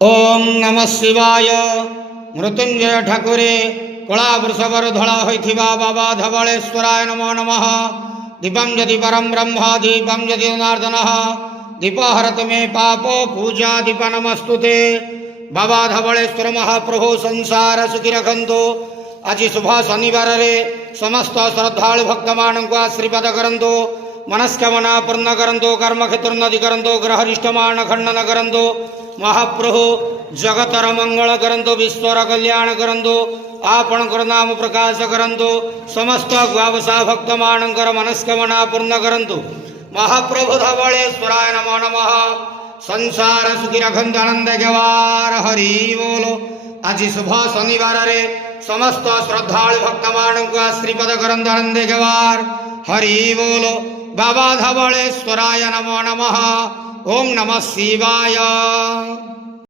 ओम नमः शिवाय। मृत्युंजय ठाकुरे कला वृषभर धड़ा होइथिबा बाबा धवलेश्वराय नमो नमः। दीपं यदि परम ब्रह्म दीपं यदि जनार्दनः दीपहरत मे पापो पूजा दीप नमस्तुते। बाबा धवलेश्वर महाप्रभु संसार सुखी रखंतु। आज शुभ शनिवार रे समस्त श्रद्धालु भक्त मान को आशीर्वाद करंतु। मनस्कामना पूर्ण करंतु। कर्म क्षेत्र नदी करंतु। ग्रहरिष्ठमान खंडन करंतु। महाप्रभु जगतर मंगल करंतु। विश्वर कल्याण करंतु। आपणकर नाम प्रकाश करंतु। समस्त ग्वावसा भक्त मानकर मनस्कामना पूर्ण करंतु। महाप्रभु धवलेश्वराय नमो नमः। संसार सुखी रखंतु। आनंद गवार हरि बोलो। आज शुभ शनिवार रे समस्त श्रद्धालु भक्त मान को आशीर्वाद करंतु। आनंद गवार हरि बोलो। बाबा धवलेश्वराय नमो नमः। ओम नमः शिवाय।